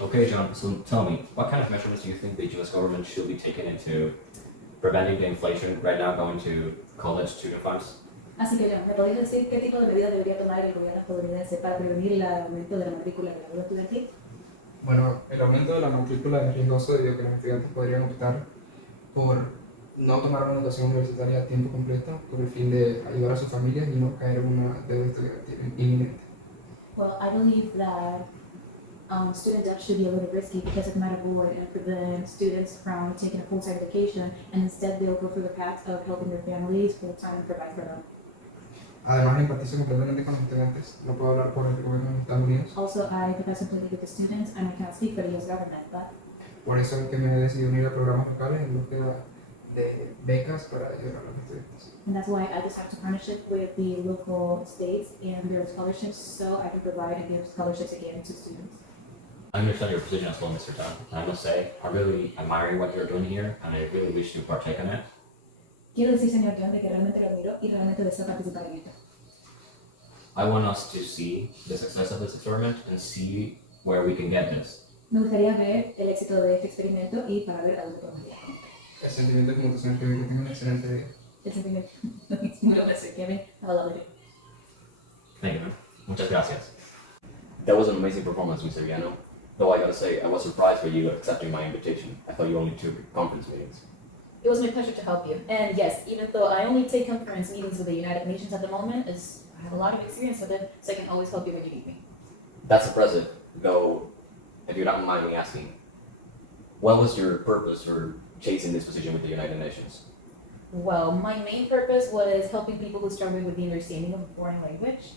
Okay, John, so tell me, what kind of measurements do you think the US government should be taking into preventing the inflation right now going to college student funds? Así que, John, ¿me podéis decir qué tipo de medidas debería tomar el gobierno estadounidense para prevenir el aumento de la matrícula de la deuda estudiantil? Bueno, el aumento de la matrícula es riesgoso debido a que los estudiantes podrían optar por no tomar una educación universitaria a tiempo completo con el fin de ayudar a sus familias y no caer en una deuda estudiantil inminente. Well, I believe that student debt should be a little risky because it might avoid and prevent students from taking a full-time education, and instead they'll go through the path of helping their families full-time and provide for them. Además, empatizo completamente con los estudiantes. No puedo hablar por el gobierno de Estados Unidos. Also, I empathize completely with the students, and I can't speak for the US government, but Por eso es que me he decidido unir a programas locales en búsqueda de becas para ayudar a los estudiantes. and that's why I decided to partnership with the local states and their scholarships, so I can provide and give scholarships again to students. I understand your position as well, Mr. John, and I must say, I really admire what you're doing here, and I really wish to partake in it. Quiero decir, señor John, de que realmente lo admiro y realmente deseo participar en esto. I want us to see the success of this experiment and see where we can get this. Me gustaría ver el éxito de este experimento y para ver a dónde podemos llegar. El sentimiento de conmutación escribe que tengo un excelente día. El sentimiento es muy obvio, Kevin. Have a lovely day. Thank you, man. Muchas gracias. That was an amazing performance, Mr. Viano. Though I gotta say, I was surprised by you accepting my invitation. I thought you only took conference meetings. It was my pleasure to help you. And yes, even though I only take conference meetings with the United Nations at the moment, I have a lot of experience with it, so I can always help you when you need me. That's impressive, though, if you don't mind me asking, what was your purpose for chasing this position with the United Nations? Well, my main purpose was helping people who struggle with the understanding of a foreign language.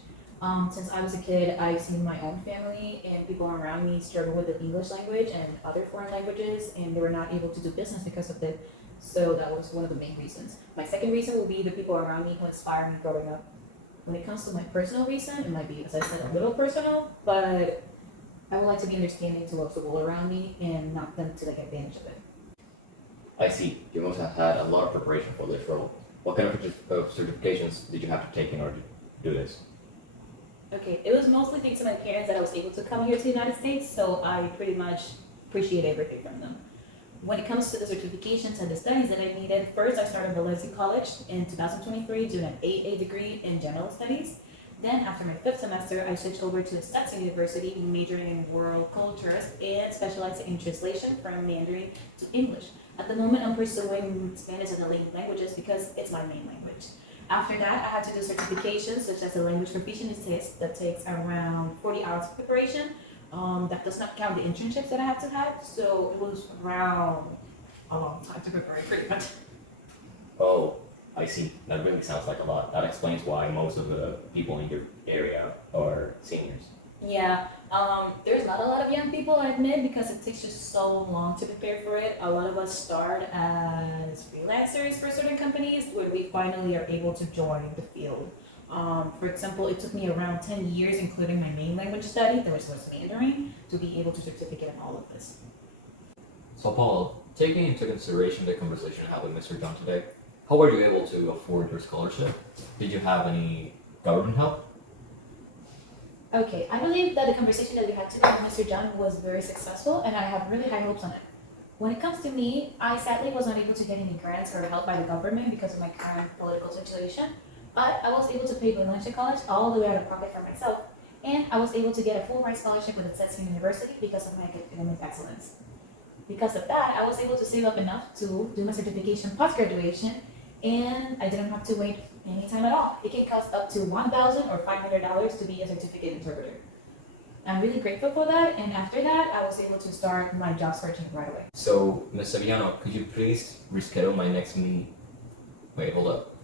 Since I was a kid, I've seen my own family and people around me struggle with the English language and other foreign languages, and they were not able to do business because of it. So that was one of the main reasons. My second reason would be the people around me who inspire me growing up. When it comes to my personal reason, it might be, as I said, a little personal, but I would like to be understanding towards the world around me and not them to take advantage of it. I see. You must have had a lot of preparation for this role. What kind of certifications did you have to take in order to do this? Okay, it was mostly thanks to my parents that I was able to come here to the United States, so I pretty much appreciate everything from them. When it comes to the certifications and the studies that I needed, first I started Valencia College in 2023 doing an AA degree in general studies. Then after my 5th semester, I switched over to Stetson University, majoring in world cultures and specializing in translation from Mandarin to English. At the moment, I'm pursuing Spanish as a languages because it's my main language. After that, I had to do certifications such as a language proficiency test that takes around 40 hours of preparation. That does not count the internships that I had to have, so it was around a long time to prepare pretty much. Oh, I see. That really sounds like a lot. That explains why most of the people in your area are seniors. Yeah, there's not a lot of young people, I admit, because it takes just so long to prepare for it. A lot of us start as freelancers for certain companies where we finally are able to join the field. For example, it took me around 10 years, including my main language study, which was Mandarin, to be able to certificate in all of this. So, Paul, taking into consideration the conversation I had with Mr. John today, how were you able to afford your scholarship? Did you have any government help? Okay, I believe that the conversation that we had today with Mr. John was very successful, and I have really high hopes on it. When it comes to me, I sadly was not able to get any grants or help by the government because of my current political situation, but I was able to pay Valencia College all the way out of pocket for myself, and I was able to get a full-ride scholarship with Cesar University because of my academic excellence. Because of that, I was able to save up enough to do my certification post-graduation, and I didn't have to wait any time at all. It can cost up to $1,000 or $500 to be a certificate interpreter. I'm really grateful for that, and after that, I was able to start my job searching right away. So, Ms. Sevillano, could you please reschedule my next meeting? Wait, hold up.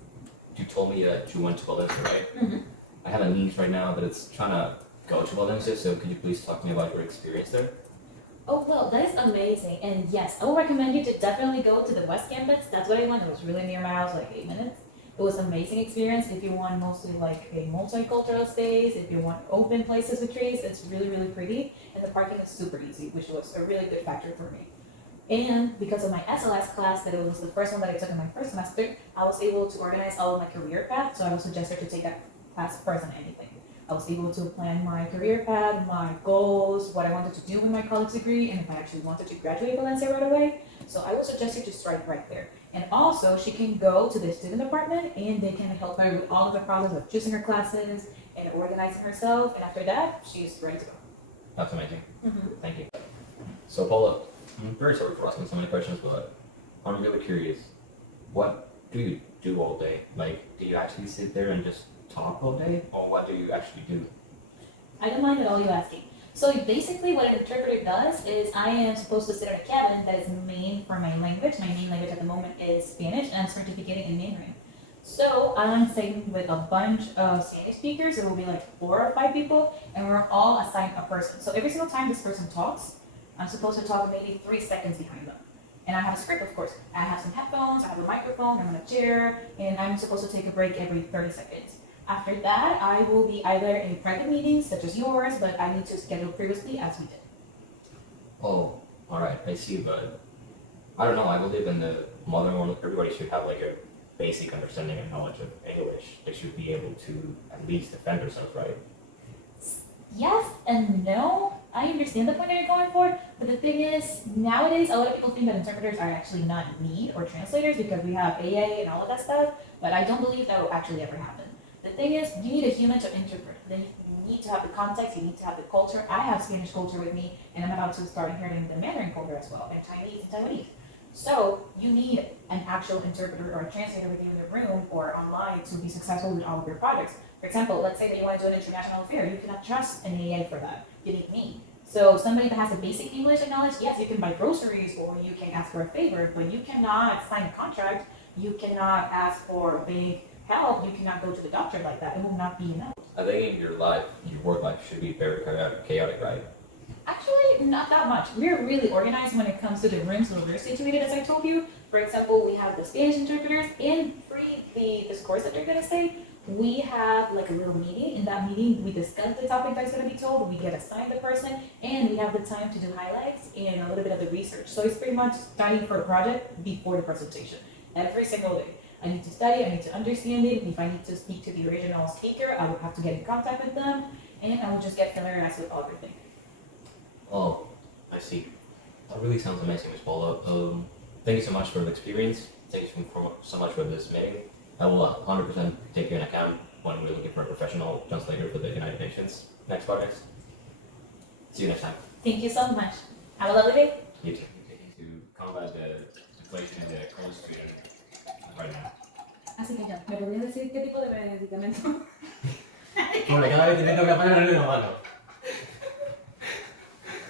You told me that you went to Valencia, right? Mm-hmm. I have a niece right now that is trying to go to Valencia, so could you please talk to me about your experience there? Oh, well, that is amazing. And yes, I would recommend you to definitely go to the West Campus. That's what I went. It was really near my house, like 8 minutes. It was an amazing experience. If you want mostly like a multicultural space, if you want open places with trees, it's really, really pretty. And the parking is super easy, which was a really good factor for me. And because of my SLS class, that it was the first one that I took in my first semester, I was able to organize all of my career path. So I would suggest her to take that class first on anything. I was able to plan my career path, my goals, what I wanted to do with my college degree, and if I actually wanted to graduate Valencia right away. So I would suggest you to start right there. And also, she can go to the student department and they can help her with all of the process of choosing her classes and organizing herself. And after that, she's ready to go. That's amazing. Mm-hmm. Thank you. So Paula, I'm very sorry for asking so many questions, but I'm really curious. What do you do all day? Like, do you actually sit there and just talk all day, or what do you actually do? I don't mind at all you asking. So basically what an interpreter does is I am supposed to sit in a cabin that is made for my language. My main language at the moment is Spanish and I'm certificating in Mandarin. So I'm sitting with a bunch of Spanish speakers. It will be like 4 or 5 people and we're all assigned a person. So every single time this person talks, I'm supposed to talk maybe 3 seconds behind them. And I have a script, of course. I have some headphones, I have a microphone, I'm on a chair, and I'm supposed to take a break every 30 seconds. After that, I will be either in private meetings, such as yours, but I need to schedule previously as we did. Oh, all right, I see, but I don't know. I believe in the modern world, everybody should have like a basic understanding and knowledge of English. They should be able to at least defend themselves, right? Yes and no. I understand the point that you're going for, but the thing is, nowadays, a lot of people think that interpreters are actually not need or translators because we have AA and all of that stuff, but I don't believe that will actually ever happen. The thing is, you need a human to interpret. Then you need to have the context, you need to have the culture. I have Spanish culture with me, and I'm about to start inheriting the Mandarin culture as well, and Chinese and Taiwanese. So you need an actual interpreter or a translator with you in the room or online to be successful with all of your projects. For example, let's say that you want to do an international affair. You cannot trust an AA for that. You need me. So somebody that has a basic English knowledge, yes, you can buy groceries or you can ask for a favor, but you cannot sign a contract. You cannot ask for big help. You cannot go to the doctor like that. It will not be enough. I think in your life, your work life should be very chaotic, right? Actually, not that much. We're really organized when it comes to the rooms where we're situated, as I told you. For example, we have the Spanish interpreters, and this course that they're going to say, we have like a little meeting. In that meeting, we discuss the topic that's going to be told, we get assigned the person, and we have the time to do highlights and a little bit of the research. So it's pretty much studying for the project before the presentation, every single day. I need to study, I need to understand it. If I need to speak to the original speaker, I will have to get in contact with them, and I will just get familiarized with everything. Oh, I see. That really sounds amazing, Ms. Paula. Thank you so much for the experience. Thank you so much for this meeting. I will 100% take you in account when we're looking for a professional translator for the United Nations next project. See you next time. Thank you so much. Have a lovely day. You too. To combat the inflation in the college student right now. Así que ya, ¿me podrías decir qué tipo de medicamento? Bueno, cada vez intento que apagar el mano.